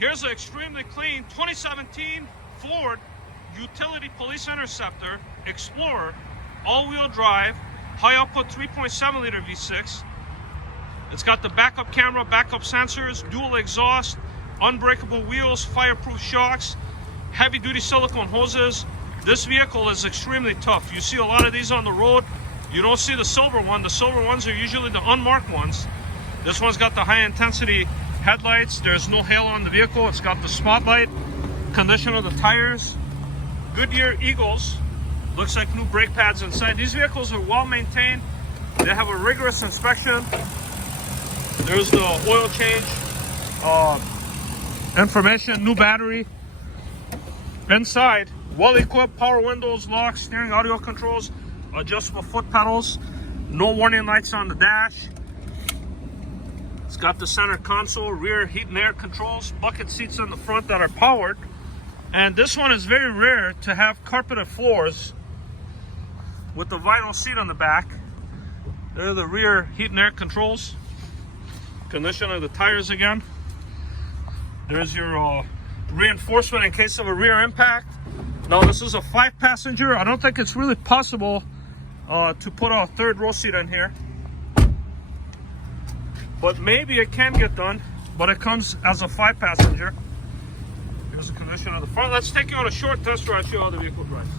Here's an extremely clean 2017 Ford Utility Police Interceptor Explorer, all-wheel drive, high output 3.7 liter V6. It's got the backup camera, backup sensors, dual exhaust, unbreakable wheels, fireproof shocks, heavy-duty silicone hoses. This vehicle is extremely tough. You see a lot of these on the road. You don't see the silver one. The silver ones are usually the unmarked ones. This one's got the high-intensity headlights. There's no hail on the vehicle. It's got the spotlight. Condition of the tires. Goodyear Eagles. Looks like new brake pads inside. These vehicles are well maintained. They have a rigorous inspection. There's the oil change information, new battery. Inside, well equipped, power windows, locks, steering, audio controls, adjustable foot pedals, no warning lights on the dash. It's got the center console, rear heat and air controls, bucket seats in the front that are powered. And this one is very rare to have carpeted floors with the vinyl seat on the back. There are the rear heat and air controls. Condition of the tires again. There's your reinforcement in case of a rear impact. Now this is a 5-passenger. I don't think it's really possible to put a third row seat in here, but maybe it can get done. But it comes as a 5-passenger. Here's the condition of the front. Let's take you on a short test drive, show you how the vehicle drives.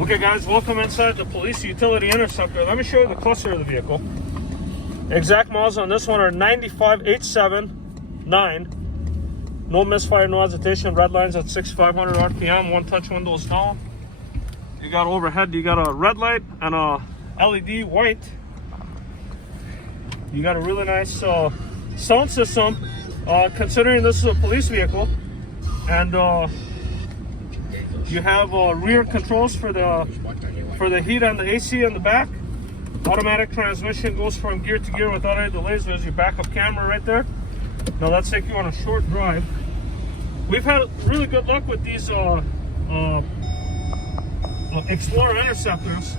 Okay guys, welcome inside the Police Utility Interceptor. Let me show you the cluster of the vehicle. Exact miles on this one are 95,879. No misfire, no hesitation. Red lines at 6,500 RPM. One touch windows down. You got overhead, you got a red light and a LED white. You got a really nice sound system, considering this is a police vehicle. And you have rear controls for the heat and the AC in the back. Automatic transmission goes from gear to gear without any delays. There's your backup camera right there. Now let's take you on a short drive. We've had really good luck with these Explorer Interceptors.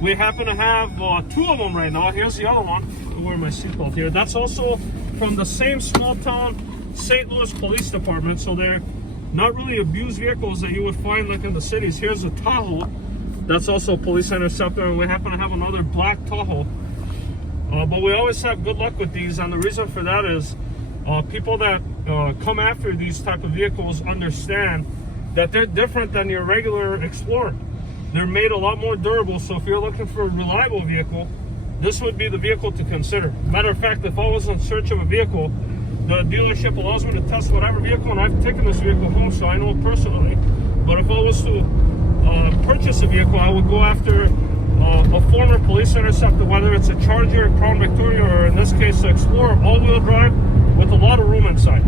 We happen to have 2 of them right now. Here's the other one. I'll wear my seatbelt here. That's also from the same small town St. Louis Police Department. So they're not really abused vehicles that you would find like in the cities. Here's a Tahoe. That's also a police interceptor, and we happen to have another black Tahoe. But we always have good luck with these, and the reason for that is people that come after these type of vehicles understand that they're different than your regular Explorer. They're made a lot more durable, so if you're looking for a reliable vehicle, this would be the vehicle to consider. Matter of fact, if I was in search of a vehicle, the dealership allows me to test whatever vehicle, and I've taken this vehicle home, so I know it personally. But if I was to purchase a vehicle, I would go after a former police interceptor, whether it's a Charger, a Crown Victoria, or in this case, an Explorer, all-wheel drive with a lot of room inside.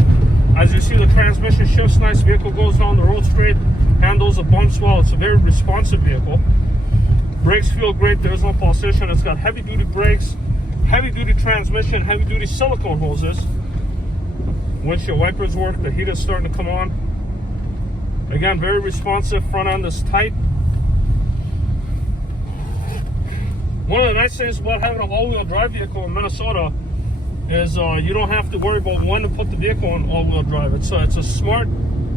As you see, the transmission shifts nice, vehicle goes down the road straight, handles the bumps well. It's a very responsive vehicle. Brakes feel great, there's no pulsation. It's got heavy-duty brakes, heavy-duty transmission, heavy-duty silicone hoses. Windshield wipers work, the heat is starting to come on. Again, very responsive, front end is tight. One of the nice things about having an all-wheel drive vehicle in Minnesota is you don't have to worry about when to put the vehicle in all-wheel drive. It's a smart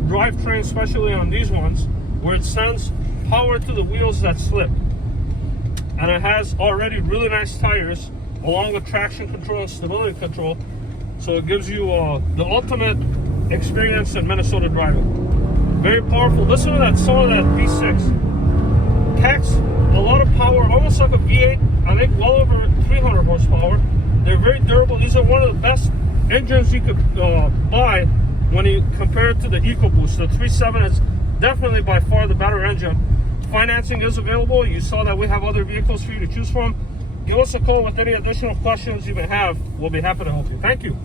drivetrain, especially on these ones, where it sends power to the wheels that slip. And it has already really nice tires, along with traction control and stability control. So it gives you the ultimate experience in Minnesota driving. Very powerful. Listen to that sound of that V6. Packs a lot of power, almost like a V8. I think well over 300 horsepower. They're very durable. These are one of the best engines you could buy when you compare it to the EcoBoost. The 3.7 is definitely by far the better engine. Financing is available. You saw that we have other vehicles for you to choose from. Give us a call with any additional questions you may have. We'll be happy to help you. Thank you.